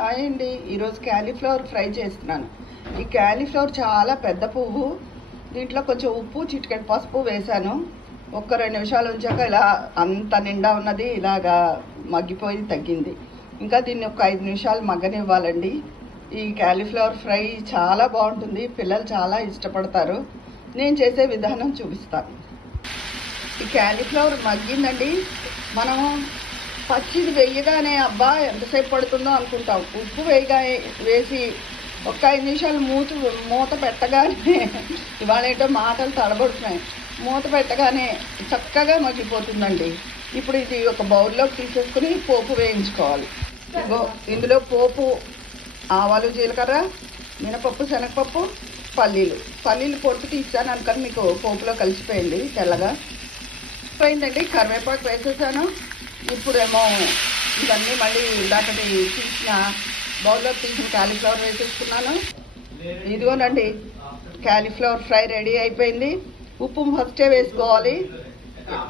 Hi అండి. ఈరోజు cauliflower fry చేస్తున్నాను. ఈ క్యాలీఫ్లవర్ చాలా పెద్ద పువ్వు. దీంట్లో కొంచెం ఉప్పు, చిటికెడు పసుపు వేశాను. ఒక్క 2 నిమిషాలు ఉంచాక ఇలా అంత నిండా ఉన్నది ఇలాగా మగ్గిపోయి తగ్గింది. ఇంకా దీన్ని ఒక 5 నిమిషాలు మగ్గనివ్వాలండి. ఈ క్యాలీఫ్లవర్ ఫ్రై చాలా బాగుంటుంది. పిల్లలు చాలా ఇష్టపడతారు. నేను చేసే విధానం చూపిస్తాను. ఈ క్యాలీఫ్లవర్ మగ్గిందండి. మనం పచ్చిది వేయగానే అబ్బా ఎంతసేపు పడుతుందో అనుకుంటాం. ఉప్పు వేసి ఒక 5 నిమిషాలు మూత పెట్టగానే ఇవాళ ఏంటో మాటలు తడబడుతున్నాయి. మూత పెట్టగానే చక్కగా మగ్గిపోతుందండి. ఇప్పుడు ఇది ఒక బౌల్లోకి తీసేసుకుని పోపు వేయించుకోవాలి. ఇందులో పోపు ఆవాలు, జీలకర్ర, మినపప్పు, శనగపప్పు, పల్లీలు పొట్టు తీసాను అనుకొని మీకు పోపులో కలిసిపోయింది తెల్లగా పోయిందండి. కరివేపాకు వేసేసాను. ఇప్పుడేమో ఇవన్నీ మళ్ళీ ఇందాకటి తీసిన బౌల్లో తీసిన క్యాలీఫ్లవర్ వేసేసుకున్నాను. ఇదిగోనండి క్యాలీఫ్లవర్ ఫ్రై రెడీ అయిపోయింది. ఉప్పు ఫస్టే వేసుకోవాలి.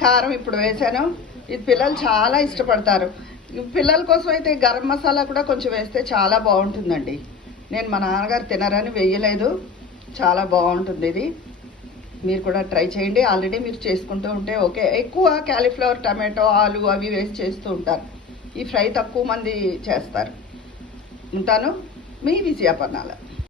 కారం ఇప్పుడు వేసాను. ఇది పిల్లలు చాలా ఇష్టపడతారు. పిల్లల కోసం అయితే గరం మసాలా కూడా కొంచెం వేస్తే చాలా బాగుంటుందండి. నేను మా నాన్నగారు తినరని వేయలేదు. చాలా బాగుంటుంది ఇది. మీరు కూడా ట్రై చేయండి. ఆల్రెడీ మీరు చేసుకుంటూ ఉంటే ఓకే. ఎక్కువ క్యాలీఫ్లవర్, టమాటో, ఆలు అవి వేసి చేస్తూ ఉంటారు. ఈ ఫ్రై తక్కువ మంది చేస్తారు. ఉంటాను. మీ విజయపర్ణాల.